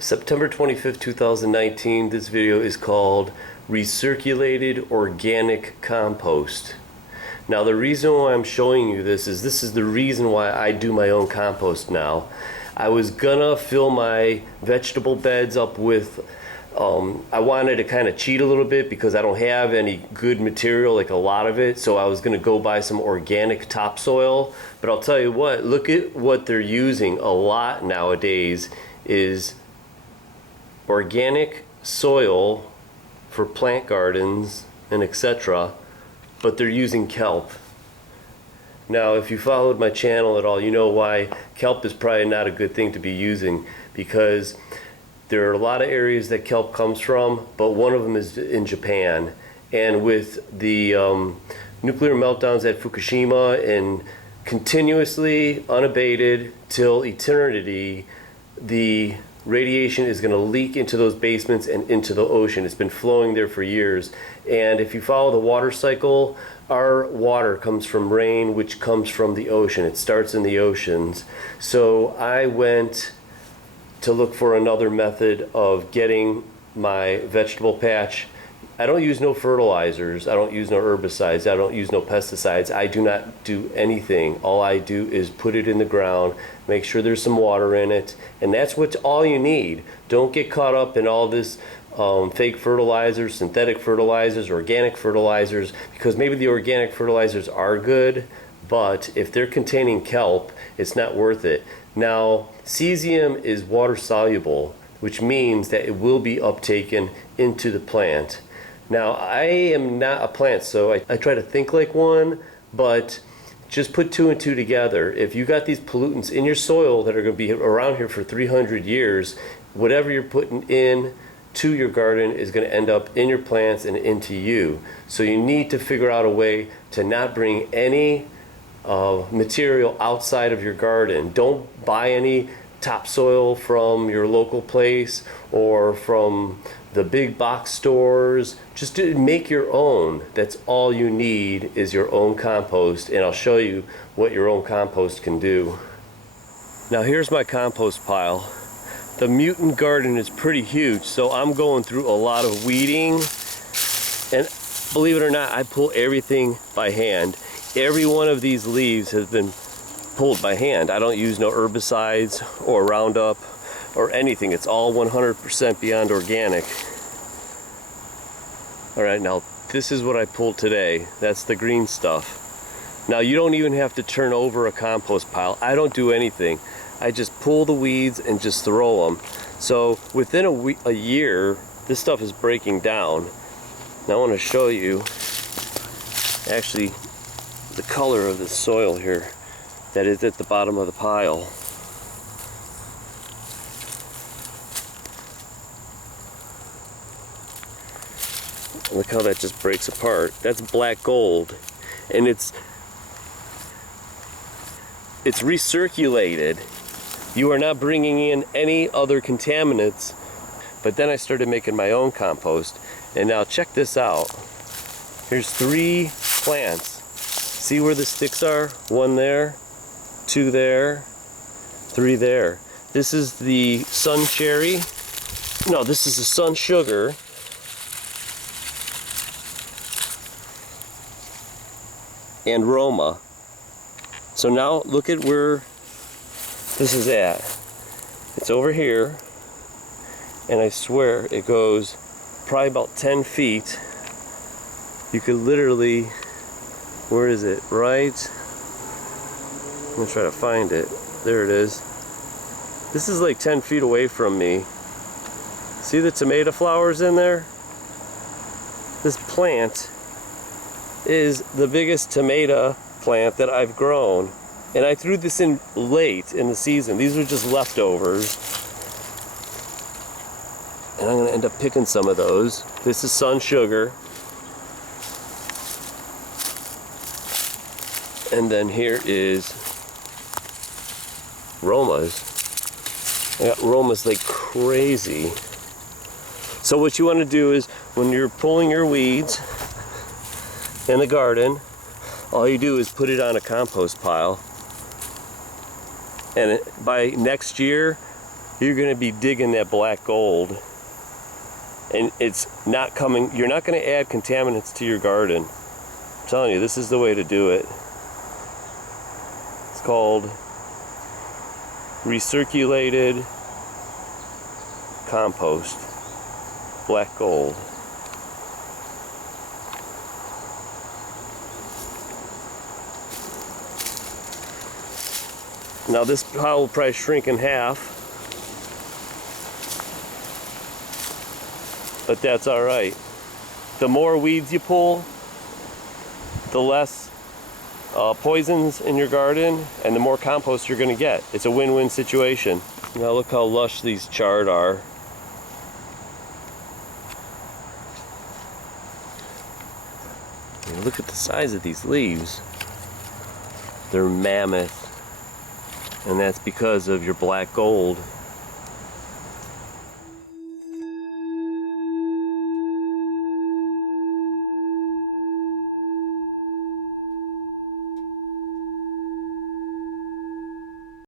September 25th, 2019. This video is called Recirculated Organic Compost. Now the reason why I'm showing you this is the reason why I do my own compost now. I was gonna fill my vegetable beds up with I wanted to kind of cheat a little bit because I don't have any good material, like a lot of it, so I was gonna go buy some organic topsoil. But I'll tell you what, look at what they're using a lot nowadays is organic soil for plant gardens and etc., but they're using kelp. Now if you followed my channel at all, you know why kelp is probably not a good thing to be using, because there are a lot of areas that kelp comes from, but one of them is in Japan. And with the nuclear meltdowns at Fukushima and continuously unabated till eternity, the radiation is going to leak into those basements and into the ocean. It's been flowing there for years. And if you follow the water cycle, our water comes from rain, which comes from the ocean. It starts in the oceans. So I went to look for another method of getting my vegetable patch. I don't use no fertilizers, I don't use no herbicides, I don't use no pesticides. I do not do anything. All I do is put it in the ground, make sure there's some water in it, and that's what's all you need. Don't get caught up in all this fake fertilizers, synthetic fertilizers, organic fertilizers, because maybe the organic fertilizers are good, but if they're containing kelp, it's not worth it. Now, cesium is water soluble, which means that it will be uptaken into the plant. Now, I am not a plant, so I try to think like one, but just put two and two together. If you got these pollutants in your soil that are going to be around here for 300 years, whatever you're putting in to your garden is going to end up in your plants and into you. So you need to figure out a way to not bring any material outside of your garden. Don't buy any topsoil from your local place or from the big box stores. Just make your own. That's all you need is your own compost, and I'll show you what your own compost can do. Now here's my compost pile. The mutant garden is pretty huge, so I'm going through a lot of weeding, and believe it or not, I pull everything by hand. Every one of these leaves has been pulled by hand. I don't use no herbicides or Roundup or anything. It's all 100% beyond organic. Alright, now this is what I pulled today. That's the green stuff. Now you don't even have to turn over a compost pile. I don't do anything. I just pull the weeds and just throw them. So within a year, this stuff is breaking down. Now I want to show you actually the color of the soil here that is at the bottom of the pile. Look how that just breaks apart. That's black gold, and it's recirculated. You are not bringing in any other contaminants. But then I started making my own compost, and now check this out. Here's 3 plants. See where the sticks are? 1 there, 2 there, 3 there. This is the sun cherry. No, this is the sun sugar. And Roma. So now look at where this is at. It's over here, and I swear it goes probably about 10 feet. You could literally, where is it? Right? I'm gonna try to find it. There it is. This is like 10 feet away from me. See the tomato flowers in there? This plant is the biggest tomato plant that I've grown. And I threw this in late in the season. These are just leftovers. And I'm gonna end up picking some of those. This is sun sugar. And then here is Romas. I got Romas like crazy. So what you want to do is when you're pulling your weeds in the garden, all you do is put it on a compost pile. And by next year, you're going to be digging that black gold, and it's not coming. You're not going to add contaminants to your garden. I'm telling you, this is the way to do it. It's called Recirculated Compost Black Gold. Now this pile will probably shrink in half, but that's all right. The more weeds you pull, the less poisons in your garden, and the more compost you're going to get. It's a win-win situation. Now look how lush these chard are. And look at the size of these leaves. They're mammoth. And that's because of your black gold.